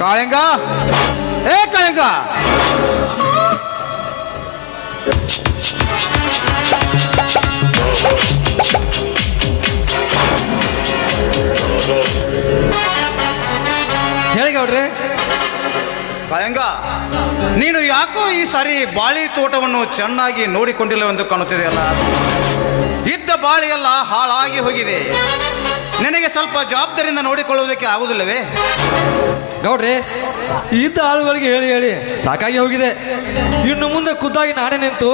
ಕಾಳಿಂಗ, ಏ ಕಾಳಿಂಗ, ಹೇಳಿ ಗೌಡ್ರಿ. ಕಾಳಿಂಗ, ನೀನು ಯಾಕೋ ಈ ಸಾರಿ ಬಾಳಿ ತೋಟವನ್ನು ಚೆನ್ನಾಗಿ ನೋಡಿಕೊಂಡಿಲ್ಲವೆಂದು ಕಾಣುತ್ತಿದೆಯಲ್ಲ. ಇದ್ದ ಬಾಳಿಯೆಲ್ಲ ಹಾಳಾಗಿ ಹೋಗಿದೆ. ನಿನಗೆ ಸ್ವಲ್ಪ ಜವಾಬ್ದಾರಿಯಿಂದ ನೋಡಿಕೊಳ್ಳುವುದಕ್ಕೆ ಆಗುವುದಿಲ್ಲವೇ? ಗೌಡ್ರಿ, ಇದ್ದ ಆಳುಗಳಿಗೆ ಹೇಳಿ ಹೇಳಿ ಸಾಕಾಗಿ ಹೋಗಿದೆ. ಇನ್ನು ಮುಂದೆ ಖುದ್ದಾಗಿ ನಾನೇ ನಿಂತು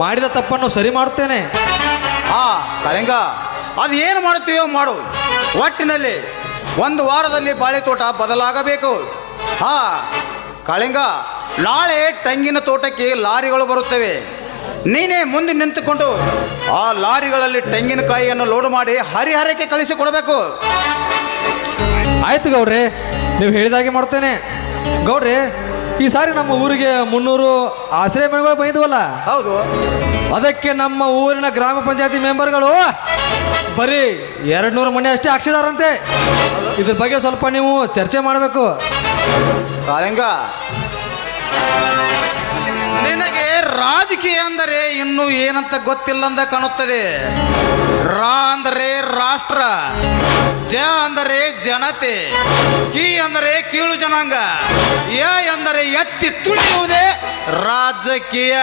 ಮಾಡಿದ ತಪ್ಪನ್ನು ಸರಿ ಮಾಡುತ್ತೇನೆ. ಕಾಳಿಂಗ, ಅದು ಏನು ಮಾಡುತ್ತೀಯೋ ಮಾಡು. ಒಟ್ಟಿನಲ್ಲಿ ಒಂದು ವಾರದಲ್ಲಿ ಬಾಳೆ ತೋಟ ಬದಲಾಗಬೇಕು. ಕಾಳಿಂಗ, ನಾಳೆ ತೆಂಗಿನ ತೋಟಕ್ಕೆ ಲಾರಿಗಳು ಬರುತ್ತವೆ. ನೀನೇ ಮುಂದೆ ನಿಂತುಕೊಂಡು ಆ ಲಾರಿಗಳಲ್ಲಿ ತೆಂಗಿನಕಾಯಿಯನ್ನು ಲೋಡ್ ಮಾಡಿ ಹರಿಹರಕ್ಕೆ ಕಳಿಸಿಕೊಡಬೇಕು. ಆಯ್ತು ಗೌಡ್ರಿ, ನೀವು ಹೇಳಿದಾಗೆ ಮಾಡ್ತೇನೆ. ಗೌಡ್ರಿ, ಈ ಸಾರಿ ನಮ್ಮ ಊರಿಗೆ 300 ಆಶ್ರಯ ಮನೆಗಳು ಬಂದಿದ್ವಲ್ಲ. ಹೌದು. ಅದಕ್ಕೆ ನಮ್ಮ ಊರಿನ ಗ್ರಾಮ ಪಂಚಾಯತಿ ಮೆಂಬರ್ಗಳು ಬರೀ 200 ಮನೆ ಅಷ್ಟೇ ಹಾಕ್ಸಿದಾರಂತೆ. ಇದ್ರ ಬಗ್ಗೆ ಸ್ವಲ್ಪ ನೀವು ಚರ್ಚೆ ಮಾಡಬೇಕು. ಕಾಳಿಂಗ, ನಿನಗೆ ರಾಜಕೀಯ ಅಂದರೆ ಇನ್ನೂ ಏನಂತ ಗೊತ್ತಿಲ್ಲಂದ ಕಾಣುತ್ತದೆ. ರಾ ಅಂದರೆ ರಾಷ್ಟ್ರ, ಜ ಅಂದರೆ ಜನತೆ, ಕಿ ಅಂದರೆ ಕೀಳು ಜನಾಂಗ, ಯ ಅಂದರೆ ಎತ್ತಿ ತುಳಿಯುವುದೇ ರಾಜಕೀಯ.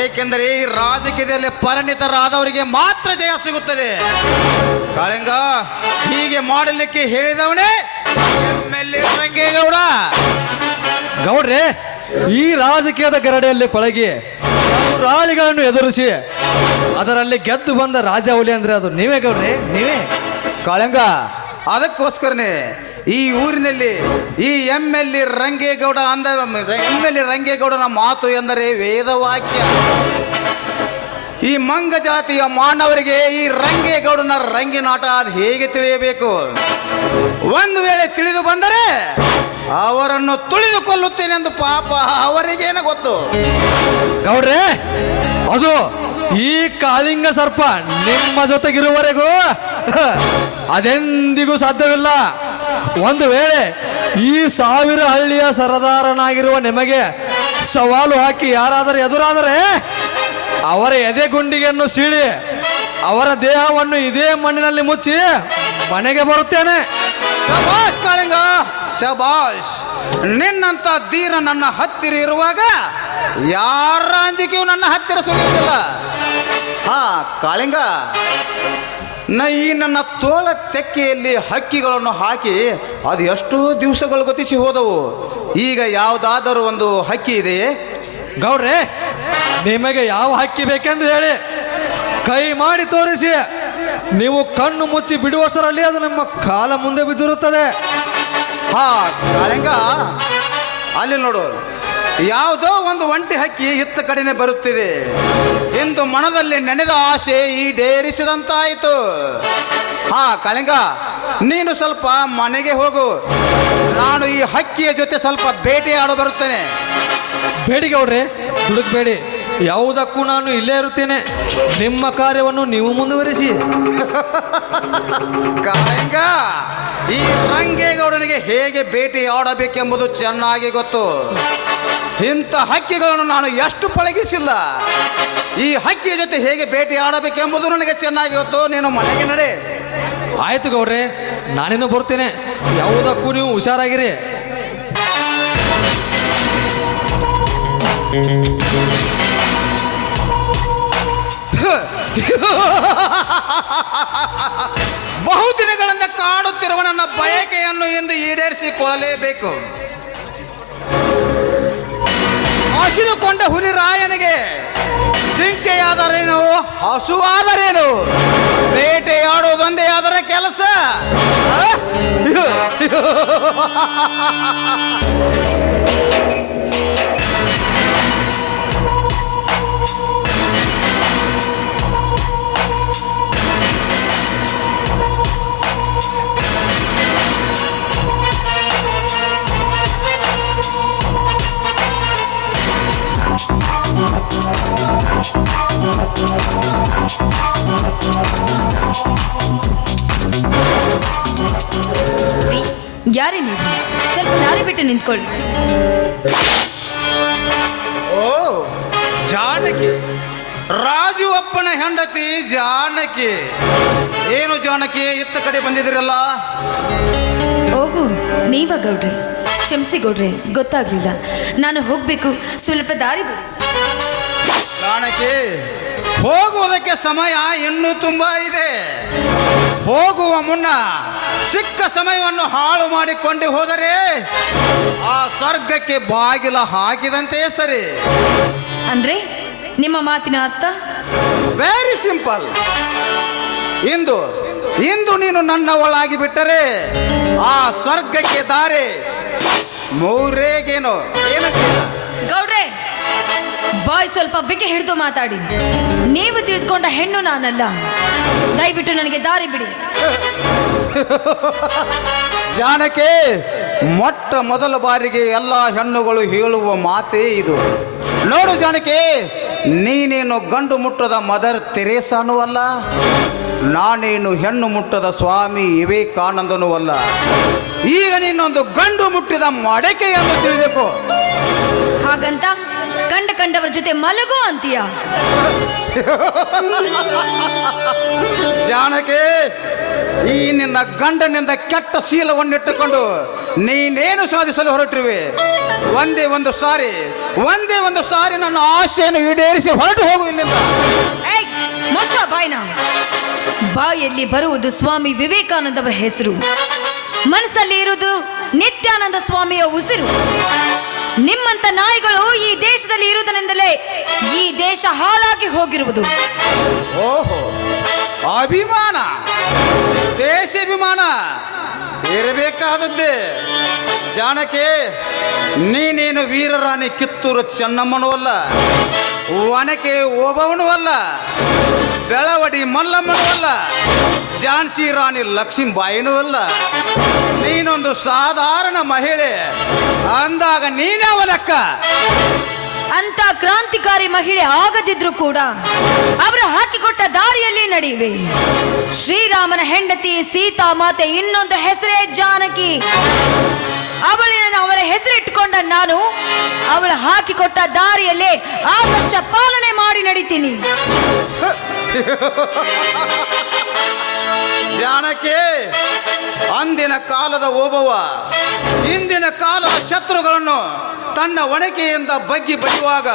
ಏಕೆಂದರೆ ಈ ರಾಜಕೀಯದಲ್ಲಿ ಪರಿಣಿತರಾದವರಿಗೆ ಮಾತ್ರ ಜಯ ಸಿಗುತ್ತದೆ. ಕಾಳಿಂಗ, ಹೀಗೆ ಮಾಡಲಿಕ್ಕೆ ಹೇಳಿದವನೇ MLA ರಂಗೇಗೌಡ. ಗೌಡ್ರೆ, ಈ ರಾಜಕೀಯದ ಗರಡಿಯಲ್ಲಿ ಪಳಗಿ ರಾಳಿಗಳನ್ನು ಎದುರಿಸಿ ಅದರಲ್ಲಿ ಗೆದ್ದು ಬಂದ ರಾಜ ಹುಲಿ ಅಂದ್ರೆ ಅದು ನೀವೇ ಗೌಡ್ರೆ, ನೀವೇ. ಕಾಳಿಂಗ, ಅದಕ್ಕೋಸ್ಕರನೇ ಈ ಊರಿನಲ್ಲಿ ಈ MLA ರಂಗೇಗೌಡ MLA ರಂಗೇಗೌಡನ ಮಾತು ಎಂದರೆ ವೇದವಾಕ್ಯ. ಈ ಮಂಗ ಜಾತಿಯ ಮಾನವರಿಗೆ ಈ ರಂಗೇಗೌಡನ ರಂಗಿನಾಟ ಅದು ಹೇಗೆ ತಿಳಿಯಬೇಕು? ಒಂದು ವೇಳೆ ತಿಳಿದು ಬಂದರೆ ಅವರನ್ನು ತುಳಿದು ಕೊಲ್ಲುತ್ತೇನೆ ಎಂದು ಪಾಪ ಅವರಿಗೇನ ಗೊತ್ತು. ಗೌಡ್ರೆ, ಅದು ಈ ಕಾಳಿಂಗ ಸರ್ಪ ನಿಮ್ಮ ಜೊತೆಗಿರುವವರೆಗೂ ಅದೆಂದಿಗೂ ಸಾಧ್ಯವಿಲ್ಲ. ಒಂದು ವೇಳೆ ಈ 1000 ಹಳ್ಳಿಯ ಸರದಾರನಾಗಿರುವ ನಿಮಗೆ ಸವಾಲು ಹಾಕಿ ಯಾರಾದರೂ ಎದುರಾದರೆ ಅವರ ಎದೆ ಗುಂಡಿಗೆಯನ್ನು ಸೀಳಿ ಅವರ ದೇಹವನ್ನು ಇದೇ ಮಣ್ಣಿನಲ್ಲಿ ಮುಚ್ಚಿ ಮನೆಗೆ ಬರುತ್ತೇನೆ. ಶಬಾಷ್ ಕಾಳಿಂಗ, ಶಬಾಷ್. ನಿನ್ನಂತ ಧೀರ ನನ್ನ ಹತ್ತಿರ ಇರುವಾಗ ಯಾರ ಅಂಜಿಕೆಯು ನನ್ನ ಹತ್ತಿರ ಸುಳಿಯುವುದಿಲ್ಲ. ಕಾಳಿಂಗ, ಈ ನನ್ನ ತೋಳ ತೆಕ್ಕೆಯಲ್ಲಿ ಹಕ್ಕಿಗಳನ್ನು ಹಾಕಿ ಅದು ಎಷ್ಟು ದಿವಸಗಳು ಗತಿಸಿ ಹೋದವು. ಈಗ ಯಾವುದಾದರೂ ಒಂದು ಹಕ್ಕಿ ಇದೆಯೇ? ಗೌಡ್ರೆ, ನಿಮಗೆ ಯಾವ ಹಕ್ಕಿ ಬೇಕೆಂದು ಹೇಳಿ ಕೈ ಮಾಡಿ ತೋರಿಸಿ. ನೀವು ಕಣ್ಣು ಮುಚ್ಚಿ ಬಿಡುವಷ್ಟರಲ್ಲಿ ಅದು ನಿಮ್ಮ ಕಾಲ ಮುಂದೆ ಬಿದ್ದಿರುತ್ತದೆ. ಕಾಳಿಂಗ, ಅಲ್ಲಿ ನೋಡು, ಯಾವುದೋ ಒಂದು ಒಂಟಿ ಹಕ್ಕಿ ಇತ್ತ ಕಡೆನೆ ಬರುತ್ತಿದೆ. ಇಂದು ಮನದಲ್ಲಿ ನೆನೆದ ಆಸೆ ಈಡೇರಿಸಿದಂತಾಯಿತು. ಕಾಳಿಂಗ, ನೀನು ಸ್ವಲ್ಪ ಮನೆಗೆ ಹೋಗು. ನಾನು ಈ ಹಕ್ಕಿಯ ಜೊತೆ ಸ್ವಲ್ಪ ಬೇಟೆಯಾಡ ಬರುತ್ತೇನೆ. ಬೇಡಿ ಗೌಡ್ರೆ, ಹುಡುಕ್ಬೇಡಿ. ಯಾವುದಕ್ಕೂ ನಾನು ಇಲ್ಲೇ ಇರುತ್ತೇನೆ. ನಿಮ್ಮ ಕಾರ್ಯವನ್ನು ನೀವು ಮುಂದುವರಿಸಿ. ಕಾಳಿಂಗ, ಈ ರಂಗೇಗೌಡನಿಗೆ ಹೇಗೆ ಬೇಟೆಯಾಡಬೇಕೆಂಬುದು ಚೆನ್ನಾಗಿ ಗೊತ್ತು. ಇಂಥ ಹಕ್ಕಿಗಳನ್ನು ನಾನು ಎಷ್ಟು ಪಳಗಿಸಿಲ್ಲ. ಈ ಹಕ್ಕಿಯ ಜೊತೆ ಹೇಗೆ ಬೇಟೆಯಾಡಬೇಕೆಂಬುದು ನನಗೆ ಚೆನ್ನಾಗಿ ಗೊತ್ತು. ನೀನು ಮನೆಗೆ ನಡೆ. ಆಯ್ತು ಗೌಡ್ರೆ, ನಾನಿನ್ನು ಬರ್ತೇನೆ. ಯಾವುದಕ್ಕೂ ನೀವು ಹುಷಾರಾಗಿರಿ. ಬಹುದಿನಗಳಿಂದ ಕಾಡುತ್ತಿರುವ ನನ್ನ ಬಯಕೆಯನ್ನು ಎಂದು ಈಡೇರಿಸಿಕೊಳ್ಳಲೇಬೇಕು. ಹಸಿದುಕೊಂಡ ಹುಲಿ ರಾಯನಿಗೆ ಜಿಂಕೆಯಾದರೇನು, ಹಸುವಾದರೇನು, ಬೇಟೆಯಾಡುವುದೊಂದೇ ಅದರ ಕೆಲಸ. ಯಾರೇ ನೀವು? ಸ್ವಲ್ಪ ದಾರಿ ಬಿಟ್ಟು ನಿಂತ್ಕೊಳ್ಳಿ. ಓ ಜಾನಕಿ, ರಾಜು ಅಪ್ಪನ ಹೆಂಡತಿ ಜಾನಕಿ. ಏನು ಜಾನಕಿ, ಇತ್ತ ಕಡೆ ಬಂದಿದ್ದೀರಲ್ಲ? ಓಹೋ, ನೀವ ಗೌಡ್ರೆ? ಕ್ಷಮಿಸಿ ಗೌಡ್ರೆ, ಗೊತ್ತಾಗ್ಲಿಲ್ಲ. ನಾನು ಹೋಗ್ಬೇಕು, ಸ್ವಲ್ಪ ದಾರಿ ಬಿಡಿ. ಜಾನಕಿ, ಹೋಗುವುದಕ್ಕೆ ಸಮಯ ಇನ್ನೂ ತುಂಬಾ ಇದೆ. ಹೋಗುವ ಮುನ್ನ ಸಿಕ್ಕ ಸಮಯವನ್ನು ಹಾಳು ಮಾಡಿಕೊಂಡು ಹೋದರೆ ಆ ಸ್ವರ್ಗಕ್ಕೆ ಬಾಗಿಲ ಹಾಕಿದಂತೆ ಸರಿ. ಅಂದ್ರೆ ನಿಮ್ಮ ಮಾತಿನ ಅರ್ಥ? Very simple. ಇಂದು ಇಂದು ನೀನು ನನ್ನವಳಾಗಿ ಬಿಟ್ಟರೆ ಆ ಸ್ವರ್ಗಕ್ಕೆ ದಾರಿ ಮೂರೇಗೇನು ಏನಕ್ಕಿಲ್ಲ. ಗೌಡ್ರೆ, ಬಾಯ್ ಸ್ವಲ್ಪ ಬಿಗಿ ಹಿಡಿದು ಮಾತಾಡಿ. ನೀವು ತಿಳಿದುಕೊಂಡ ಹೆಣ್ಣು ನಾನಲ್ಲ. ದಯವಿಟ್ಟು ನನಗೆ ದಾರಿ ಬಿಡಿ. ಜಾನಕಿ, ಮೊಟ್ಟ ಮೊದಲ ಬಾರಿಗೆ ಎಲ್ಲ ಹೆಣ್ಣುಗಳು ಹೇಳುವ ಮಾತೇ ಇದು. ನೋಡು ಜಾನಕಿ, ನೀನೇನು ಗಂಡು ಮುಟ್ಟದ ಮದರ್ ತೆರೇಸಾನೂ ಅಲ್ಲ, ನಾನೇನು ಹೆಣ್ಣು ಮುಟ್ಟದ ಸ್ವಾಮಿ ವಿವೇಕಾನಂದನೂ ಅಲ್ಲ. ಈಗ ನೀನೊಂದು ಗಂಡು ಮುಟ್ಟಿದ ಮಡಕೆಯನ್ನು ತಿಳಿಬೇಕು. ಹಾಗಂತ ಕಂಡವರ ಜೊತೆ ಮಲಗು ಅಂತೀಯ? ಜಾನಕಿ, ಈ ನಿನ್ನ ಗಂಡನಿಂದ ಕೆಟ್ಟ ಶೀಲವನ್ನಿಟ್ಟುಕೊಂಡು ನೀನೇನು ಸಾಧಿಸಲು ಹೊರಟಿರುವೆ? ಒಂದೇ ಒಂದು ಸಾರಿ ನನ್ನ ಆಶೆಯನ್ನು ಈಡೇರಿಸಿ ಹೊರಟು ಹೋಗು ಇಲ್ಲಿಂದ. ಏಯ್, ಮುಚ್ಚ ಬಾಯ್ನ. ಬಾಯಲ್ಲಿ ಬರುವುದು ಸ್ವಾಮಿ ವಿವೇಕಾನಂದವರ ಹೆಸರು, ಮನಸ್ಸಲ್ಲಿ ಇರುವುದು ನಿತ್ಯಾನಂದ ಸ್ವಾಮಿಯ ಉಸಿರು. ನಿಮ್ಮಂತ ನಾಯಿಗಳು ಈ ದೇಶದಲ್ಲಿ ಇರುವುದರಿಂದಲೇ ಈ ದೇಶ ಹಾಳಾಗಿ ಹೋಗಿರುವುದು. ಓಹೋ, ಅಭಿಮಾನ, ದೇಶಾಭಿಮಾನ ಇರಬೇಕಾದದ್ದೇ. ಜಾನಕಿ, ನೀನೇನು ವೀರರಾಣಿ ಕಿತ್ತೂರು ಚೆನ್ನಮ್ಮನೂ ಅಲ್ಲ, ಒನಕೆ ಓಬವನೂ ಅಲ್ಲ, ಬೆಳವಡಿ ಮಲ್ಲಮ್ಮನೂ ಅಲ್ಲ, ಝಾನ್ಸಿ ರಾಣಿ ಲಕ್ಷ್ಮೀಬಾಯಿನೂ ಅಲ್ಲ. ನೀನೊಂದು ಸಾಧಾರಣ ಮಹಿಳೆ ಅಂದಾಗ ನೀನ್ಯಾವ ಲೆಕ್ಕ? ಅಂತ ಕ್ರಾಂತಿಕಾರಿ ಮಹಿಳೆ ಆಗದಿದ್ರು ಕೂಡ ಅವರು ಹಾಕಿಕೊಟ್ಟ ದಾರಿಯಲ್ಲಿ ನಡೆಯುವೆ. ಶ್ರೀರಾಮನ ಹೆಂಡತಿ ಸೀತಾ ಮಾತೆ, ಇನ್ನೊಂದು ಹೆಸರೇ ಜಾನಕಿ. ಅವಳ ಹೆಸರಿಟ್ಟುಕೊಂಡ ನಾನು ಅವಳು ಹಾಕಿಕೊಟ್ಟ ದಾರಿಯಲ್ಲೇ ಆದರ್ಶ ಪಾಲನೆ ಮಾಡಿ ನಡೀತೀನಿ. ಜಾನಕಿ, ಅಂದಿನ ಕಾಲದ ಓಬವ್ವ ಇಂದಿನ ಕಾಲದ ಶತ್ರುಗಳನ್ನು ತನ್ನ ಒಣಕೆಯಿಂದ ಬಗ್ಗಿ ಬಡಿಯುವಾಗ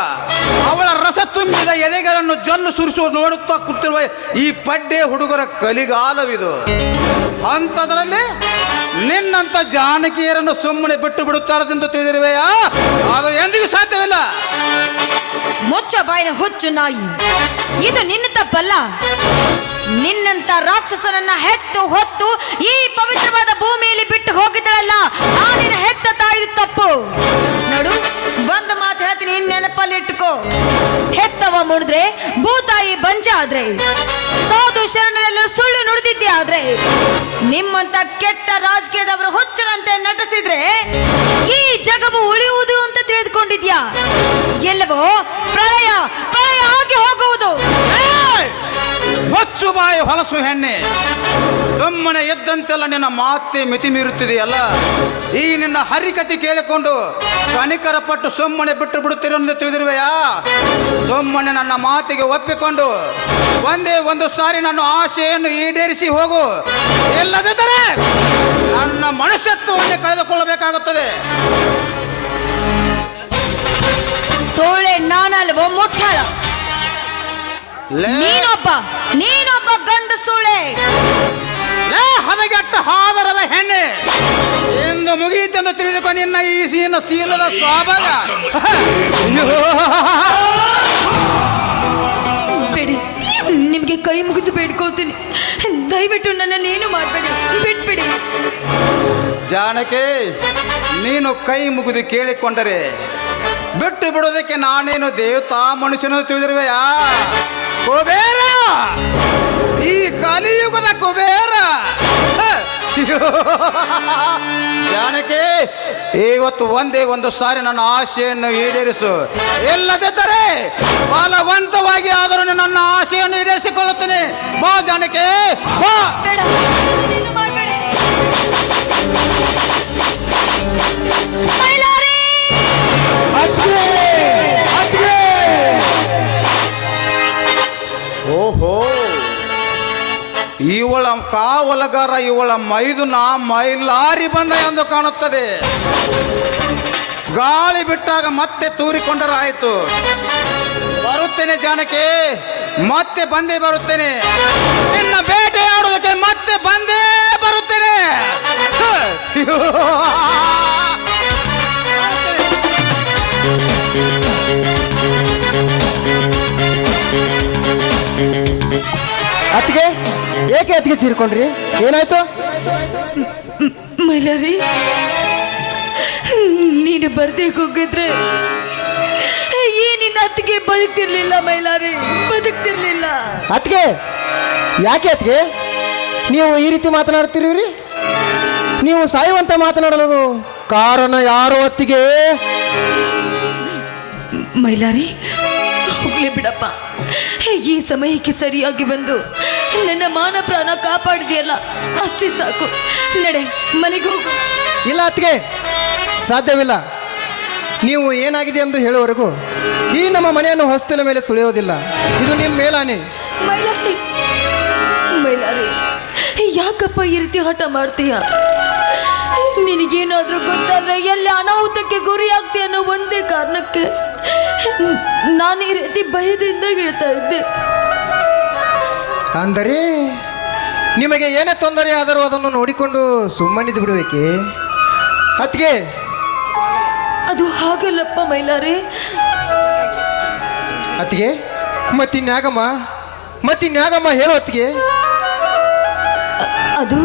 ಅವಳ ರಸ ತುಂಬಿದ ಎದೆಗಳನ್ನು ಜೊಲ್ಲು ಸುರಿಸುವ ನೋಡುತ್ತಾ ಕೂತಿರುವ ಈ ಪಡ್ಡೆ ಹುಡುಗರ ಕಲಿಗಾಲವಿದು. ಅಂಥದ್ರಲ್ಲಿ ನಿನ್ನಂತ ಜಾನಕಿಯರನ್ನು ಸುಮ್ಮನೆ ಬಿಟ್ಟು ಬಿಡುತ್ತಾರದೆಂದು ತಿಳಿದಿರುವೆಯಾ? ಅದು ಎಂದಿಗೂ ಸಾಧ್ಯವಿಲ್ಲ. ಮುಚ್ಚ ಬಾಯಿನ ಹುಚ್ಚು ನಾಯಿ, ಇದು ನಿನ್ನ ತಪ್ಪಲ್ಲ. ನಿನ್ನಂತ ರಾಕ್ಷಸನನ್ನ ಹೆತ್ತು ಹೊತ್ತು ಈ ಪವಿತ್ರವಾದ ಭೂಮಿಯಲ್ಲಿ ಬಿಟ್ಟು ಹೋಗಿದ್ದಳಲ್ಲ, ಆ ನಿನ್ನ ಹೆತ್ತ ತಾಯಿದು ತಪ್ಪು. ನೋಡು, ಒಂದು ಮಾತು ಹೇಳ್ತೀನಿ, ನೆನಪಲ್ಲಿ ಇಟ್ಟುಕೋ. ಹೆತ್ತವ ಮುಡಿದ್ರೆ ಭೂತಾಯಿ ಬಂಜ ಆದ್ರೆ, ಸಾಧು ಶರಣರೆಲ್ಲ ಸುಳ್ಳು ನುಡಿದಿದ್ದೆ ಆದ್ರೆ, ನಿಮ್ಮಂತ ಕೆಟ್ಟ ರಾಜಕೀಯದವರು ಹುಚ್ಚರಂತೆ ನಟಿಸಿದ್ರೆ ಈ ಜಗವು ಉಳಿಯುವುದು ಅಂತ ತಿಳಿದುಕೊಂಡಿದ್ಯಾ? ಎಲ್ಲವೋ ಪ್ರಳಯ ಆಗಿ ಹೋಗುವುದು. ಹೊಚ್ಚು ಬಾಯಿ ಹೊಲಸು ಹೆಣ್ಣೆ, ಸುಮ್ಮನೆ ಎದ್ದಂತೆಲ್ಲ ನಿನ್ನ ಮಾತೆ ಮಿತಿ ಮೀರುತ್ತಿದೆಯಲ್ಲ. ಈ ನಿನ್ನ ಹರಿಕತಿ ಕೇಳಿಕೊಂಡು ಕನಿಕರ ಪಟ್ಟು ಸುಮ್ಮನೆ ಬಿಟ್ಟು ಬಿಡುತ್ತೀರೆಂದು ತಿಳಿದಿರುವೆಯಾ? ಸುಮ್ಮನೆ ನನ್ನ ಮಾತಿಗೆ ಒಪ್ಪಿಕೊಂಡು ಒಂದೇ ಒಂದು ಸಾರಿ ನನ್ನ ಆಶೆಯನ್ನು ಈಡೇರಿಸಿ ಹೋಗು. ಇಲ್ಲದಿದ್ದರೆ ನನ್ನ ಮನುಷ್ಯತ್ವವನ್ನೇ ಕಳೆದುಕೊಳ್ಳಬೇಕಾಗುತ್ತದೆ. ಸೋಳೆ ನಾನಲ್ವೋ ಮುಟ್ಟಾಳ? ನೀನೊಬ್ಬ ಗಂಡು ಸೂಳೆ. ಹದಗೆಟ್ಟ ಹಾದರದ ಹೆಣ್ಣೆ, ಎಂದು ಮುಗಿಯಿತೆಂದು ತಿಳಿದುಕೊಂಡು ನಿನ್ನ ಈ ಶೀಲದ ಸ್ವಾಭಾಗ. ಬೇಡಿ, ನಿಮ್ಗೆ ಕೈ ಮುಗಿದು ಬೇಡ್ಕೋತೀನಿ, ದಯವಿಟ್ಟು ನನ್ನನ್ನೇನು ಮಾಡಬೇಡಿ, ಬಿಟ್ಬಿಡಿ. ಜಾನಕಿ, ನೀನು ಕೈ ಮುಗಿದು ಕೇಳಿಕೊಂಡರೆ ಬಿಟ್ಟು ಬಿಡೋದಕ್ಕೆ ನಾನೇನು ದೇವತಾ ಮನುಷ್ಯನ ತಿಳಿದಿರುವೆಯಾ? ಕುಬೇರ, ಈ ಕಲಿಯುಗದ ಕುಬೇರ. ಜಾನಕಿ, ಇವತ್ತು ಒಂದೇ ಒಂದು ಸಾರಿ ನನ್ನ ಆಶೆಯನ್ನು ಈಡೇರಿಸು. ಇಲ್ಲದಿದ್ದರೆ ಬಲವಂತವಾಗಿ ಆದರೂ ನನ್ನ ಆಶೆಯನ್ನು ಈಡೇರಿಸಿಕೊಳ್ಳುತ್ತೇನೆ. ಬಾ ಜಾನಕಿ, ಬಾ. ಬೇಡ, ನನ್ನನ್ನೇನು ಮಾಡ್ಬೇಡಿ. ಕಾವಲಗಾರ ಇವಳ ಮೈದುನ ಮೈಲಾರಿ ಬಂದ ಎಂದು ಕಾಣುತ್ತದೆ. ಗಾಳಿ ಬಿಟ್ಟಾಗ ಮತ್ತೆ ತೂರಿಕೊಂಡರಾಯಿತು. ಬರುತ್ತೇನೆ ಜಾನಕಿ, ಮತ್ತೆ ಬಂದೇ ಬರುತ್ತೇನೆ. ನಿನ್ನ ಬೇಟೆಯಾಡುವುದಕ್ಕೆ ಮತ್ತೆ ಬಂದೇ ಬರುತ್ತೇನೆ. ಅತ್ತಿಗೆ, ಏಕೆ ಅತ್ತಿಗೆ ಚೀರ್ಕೊಂಡ್ರಿ? ಏನಾಯ್ತು? ಮೈಲಾರಿ, ನೀನು ಬರ್ದೇ ಹೋಗಿದ್ರೆ ಈ ನಿನ್ನ ಅತ್ತಿಗೆ ಬದುಕ್ತಿರ್ಲಿಲ್ಲ. ಮೈಲಾರಿ, ಬದುಕ್ತಿರ್ಲಿಲ್ಲ. ಅತ್ತಿಗೆ, ಯಾಕೆ ಅತ್ತಿಗೆ ನೀವು ಈ ರೀತಿ ಮಾತನಾಡ್ತೀರಿ? ನೀವು ಸಾಯುವಂತ ಮಾತನಾಡಲು ಕಾರಣ ಯಾರು ಅತ್ತಿಗೆ? ಮೈಲಾರಿ, ಹೋಗ್ಲಿ ಬಿಡಪ್ಪ. ಈ ಸಮಯಕ್ಕೆ ಸರಿಯಾಗಿ ಬಂದು ನನ್ನ ಮಾನ ಪ್ರಾಣ ಕಾಪಾಡಿದೆಯಲ್ಲ, ಅಷ್ಟೇ ಸಾಕು. ನಡೆ, ಮನೆಗೆ ಹೋಗು. ಇಲ್ಲ ಅತ್ತಿಗೆ, ಸಾಧ್ಯವಿಲ್ಲ. ನೀವು ಏನಾಗಿದೆ ಎಂದು ಹೇಳುವವರೆಗೂ ಈ ನಮ್ಮ ಮನೆಯನ್ನು ಹೊಸ್ತಿಲ ಮೇಲೆ ತುಳಿಯೋದಿಲ್ಲ. ಇದು ನಿಮ್ಮ ಮೇಲಾನೆ. ಮೈಲಾರಿ, ಮೈಲಾರಿ, ಯಾಕಪ್ಪ ಈ ರೀತಿ ಹಠ ಮಾಡ್ತೀಯ? ನಿನಗೇನಾದ್ರೂ ಗೊತ್ತಾದ್ರೆ ಎಲ್ಲಿ ಅನಾಹುತಕ್ಕೆ ಗುರಿ ಆಗ್ತೀಯ ಅನ್ನೋ ಒಂದೇ ಕಾರಣಕ್ಕೆ ನಾನು ಈ ರೀತಿ ಭಯದಿಂದ ಹೇಳ್ತಾ ಇದ್ದೆ. ಅಂದರೆ ನಿಮಗೆ ಏನೇ ತೊಂದರೆ ಆದರೂ ಅದನ್ನು ನೋಡಿಕೊಂಡು ಸುಮ್ಮನಿದ್ದು ಬಿಡಬೇಕೆ ಅತ್ತಿಗೆ? ಅದು ಹಾಗಲ್ಲಪ್ಪ ಮೈಲಾರಿ. ಅತ್ತಿಗೆ, ಮತ್ತಿನ್ಯಾಗಮ್ಮ ಹೇಳು ಅತ್ತಿಗೆ. ಅದು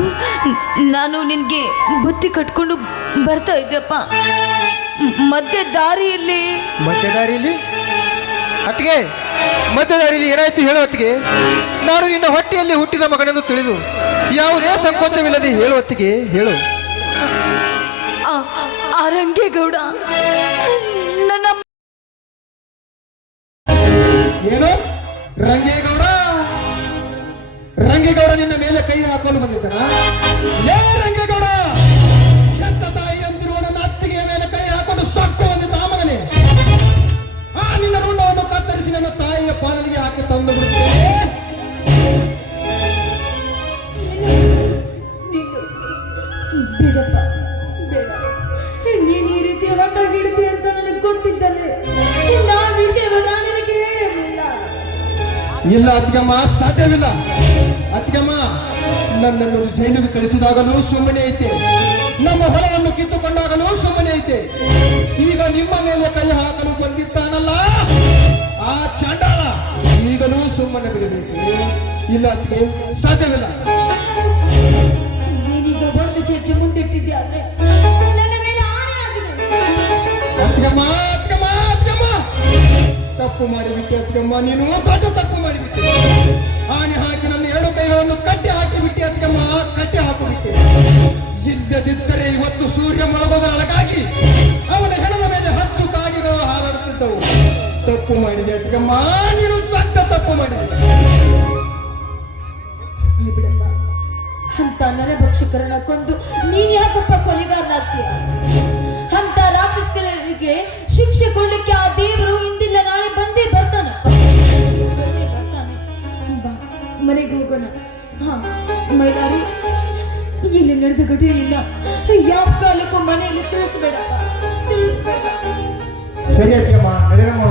ನಾನು ನಿನಗೆ ಬುತ್ತಿ ಕಟ್ಕೊಂಡು ಬರ್ತಾ ಇದ್ದೆಪ್ಪ. ಮಧ್ಯ ದಾರಿಯಲ್ಲಿ ಅತ್ತಿಗೆ, ಮಧ್ಯದಾರಿಯಲ್ಲಿ ಏನಾಯ್ತು ಹೇಳು ಅತ್ತಿಗೆ. ನಾನು ನಿನ್ನ ಹೊಟ್ಟೆಯಲ್ಲಿ ಹುಟ್ಟಿದ ಮಗನೆಂದು ತಿಳಿದು ಯಾವುದೇ ಸಂಕೋಚವಿಲ್ಲದೆ ಹೇಳು ಅತ್ತಿಗೆ, ಹೇಳು. ಆ ರಂಗೇಗೌಡ ನನ್ನ ಏನು? ರಂಗೇಗೌಡ ನಿನ್ನ ಮೇಲೆ ಕೈ ಹಾಕಲು ಬಂದಿದ್ದಾನ? ಲೇ ರಂಗೇಗೌಡ, ಶಕ್ತ ತಾಯಿ ಅಂತಿರುವ ನನ್ನ ಅತ್ತಿಗೆಯ ಮೇಲೆ ಕೈ ಹಾಕೊಂಡು ಸಕ್ಕು ಬಂದಿದ್ದ ಆ ಮಗನೇ. ನಿನ್ನ ರುಂಡವನ್ನು ಕತ್ತರಿಸಿ ನನ್ನ ತಾಯಿಯ ಪಾಲನೆಗೆ ಹಾಕಿ ತಂದು ಬಿಡುತ್ತೇನೆ. ಬಿಡಪ್ಪ, ಬೇಡ. ನೀನು ಈ ರೀತಿ ಹಠ ಹಿಡಿದಿ ಅಂತ ನನಗೆ ಗೊತ್ತಿದ್ದಲ್ಲೇ ನಾನು ವಿಷಯವನ್ನ ನಿನಗೆ ಹೇಳಿರಲಿಲ್ಲ. ಇಲ್ಲ ಅತ್ತಿಗೆಮ್ಮ, ಸಾಧ್ಯವಿಲ್ಲ. ಅತ್ತಿಗೆಮ್ಮ, ನನ್ನನ್ನು ಜೈಲಿಗೆ ಕಳಿಸಿದಾಗಲೂ ಸುಮ್ಮನೆ ಐತೆ, ನಮ್ಮ ಹೊಲವನ್ನು ಕಿತ್ತುಕೊಂಡಾಗಲೂ ಸುಮ್ಮನೆ ಐತೆ. ಈಗ ನಿಮ್ಮ ಮೇಲೆ ಕೈ ಹಾಕಲು ಬಂದಿದ್ದಾನಲ್ಲ ಆ ಚಾಂಡಾಳ, ಈಗಲೂ ಸುಮ್ಮನೆ ಬಿಡಬೇಕು. ಇಲ್ಲ ಅತ್ತಿಗೆ, ಸಾಧ್ಯವಿಲ್ಲ. ನೀನೀಗ ಒಂದು ಹೆಜ್ಜೆ ಮುಂದಿಟ್ಟಿದ್ದೆ ಆದ್ರೆ ನನ್ನ ಮೇಲೆ ಆಣೆ ಆಗಿದೆ. ಅತ್ತಿಗೆಮ್ಮ, ತಪ್ಪು ಮಾಡಿಬಿಟ್ಟೆ ಅತ್ತಿಗೆಮ್ಮ, ನೀನು ದೊಡ್ಡ ತಪ್ಪು ಮಾಡಿಬಿಟ್ಟೆ. ಆನೆ ಹಾಕಿ ನನ್ನ 2 ಕೈಗಳನ್ನು ಕಟ್ಟಿ ಹಾಕಿಬಿಟ್ಟೆ ಅತ್ತಿಗೆಮ್ಮ, ಕಟ್ಟಿ ಹಾಕಿಬಿಟ್ಟೆ. ಇಲ್ಲದಿದ್ದರೆ ಇವತ್ತು ಸೂರ್ಯ ಮಲಗೋದರೊಳಗಾಗಿ ಅವನ ಹೆಣದ ಮೇಲೆ 10 ಕಾಗಿಗಳು ಹಾರಾಡುತ್ತಿದ್ದವು. ತಪ್ಪು ಮಾಡಿದೆ ಅತ್ತಿಗೆಮ್ಮ, ನೀನು ದೊಡ್ಡ ತಪ್ಪು ಮಾಡಿದೆ. ಬಿಡಪ್ಪ, ಅಂತ ನರಭಕ್ಷಕರನ್ನ ಕೊಂದು ನೀನ್ ಯಾಕಪ್ಪ ಕೊಲೆಗಾರನಾಗ್ತೀಯ? ಅಂತ ರಾಕ್ಷಸರಿಗೆ ಶಿಕ್ಷೆ ಕೊಡ್ಲಿಕ್ಕೆ ಆ ದೇವರು ಇಂದಿಲ್ಲ ನಾಳೆ ಬಂದೇ ಬರ್ತಾನ. ಮನೆಗೆ ಹೋಗೋಣ. ಹಾ ಮೈಲಾರಿ, ಇಲ್ಲಿ ನಡೆದ ಘಟನೆಯನ್ನ ಯಾವ ಕಾಲಕ್ಕೂ ಮನೆಯಲ್ಲಿ ತಿಳಿಸ್ಬೇಡಪ್ಪ, ತಿಳಿಸ್ಬೇಡ. ಸರಿ ಅತ್ತಿಗೆಮ್ಮ, ನಡೆಯಮ್ಮ.